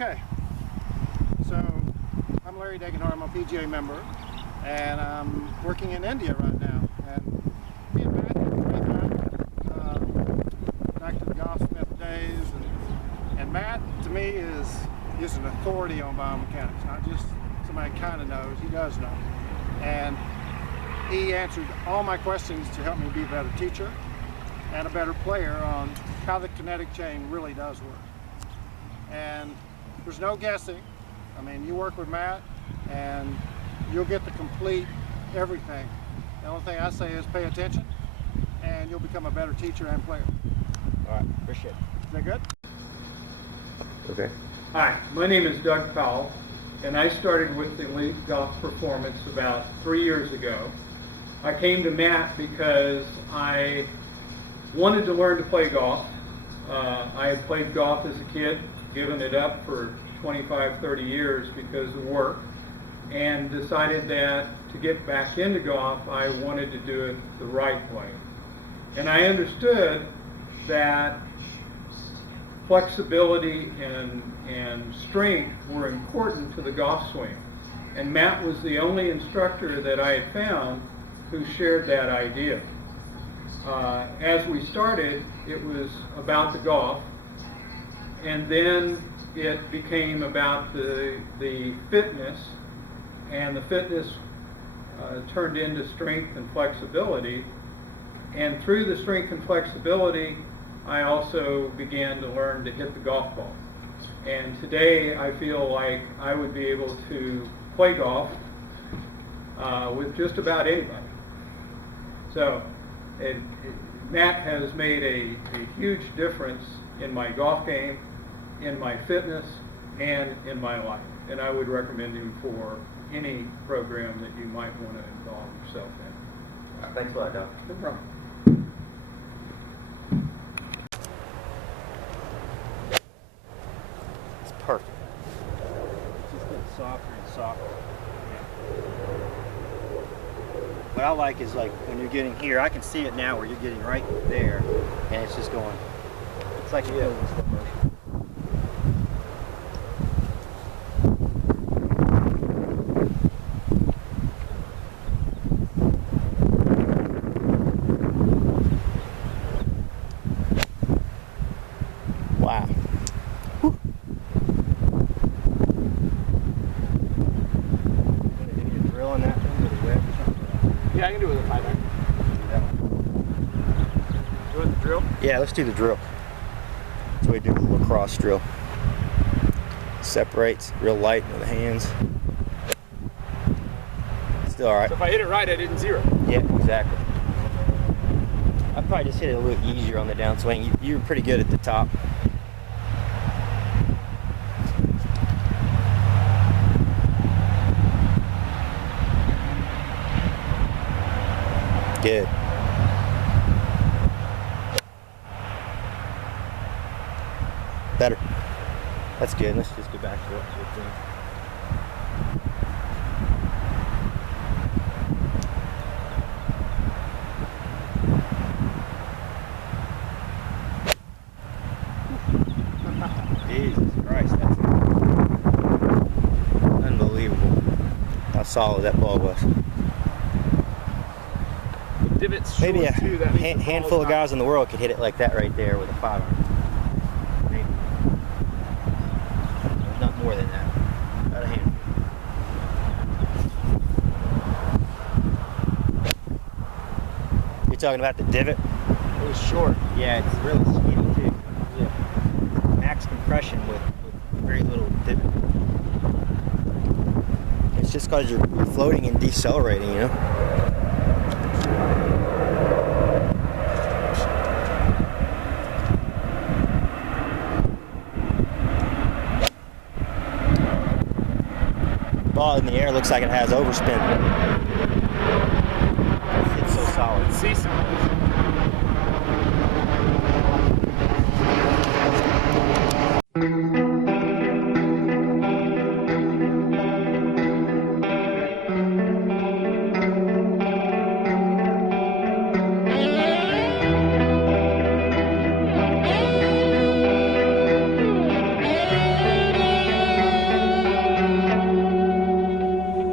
Okay, so I'm Larry Degenhart. I'm a PGA member, and I'm working in India right now. And me and Matt, back to the Golfsmith days, and Matt, to me, is an authority on biomechanics. Not just somebody kind of knows; he does know. And he answered all my questions to help me be a better teacher and a better player on how the kinetic chain really does work. And there's no guessing. I mean, you work with Matt and you'll get the complete everything. The only thing I say is pay attention and you'll become a better teacher and player. All right, appreciate it. Is that good? Okay. Hi, my name is Doug Powell, and I started with Elite Golf Performance about 3 years ago. I came to Matt because I wanted to learn to play golf. I had played golf as a kid, given it up for 25, 30 years because of work, and decided that to get back into golf, I wanted to do it the right way. And I understood that flexibility and strength were important to the golf swing. And Matt was the only instructor that I had found who shared that idea. As we started, it was about the golf, and then it became about the fitness, and the fitness turned into strength and flexibility. And through the strength and flexibility, I also began to learn to hit the golf ball. And today I feel like I would be able to play golf with just about anybody. So Matt has made a huge difference in my golf game, in my fitness, and in my life. And I would recommend him for any program that you might want to involve yourself in. Thanks a lot, Doc. No problem. It's perfect. It's just getting softer and softer. What I like is like when you're getting here, I can see it now where you're getting right there, and it's just going. It's like you're doing slow motion. Wow. If you're drilling that thing with a whip or something. Yeah, I can do it with a 5 iron. Do it the drill? Yeah, let's do the drill. So we do the lacrosse drill. Separates real light with the hands. Still all right. So if I hit it right, I didn't zero. Yeah, exactly. I probably just hit it a little easier on the downswing. You were pretty good at the top. Good. Better. That's good. Let's just go back to what we're doing. Jesus Christ, that's unbelievable how solid that ball was. Divots Maybe a too, that means the ball handful is of guys in the world could hit it like that right there with a 5 iron. Maybe. Not more than that. About a handful. You're talking about the divot? It was short. Yeah, it's really skinny too. Yeah. Max compression with very little divot. It's just because you're floating and decelerating, you know? Ball in the air looks like it has overspin. It's so solid. See some.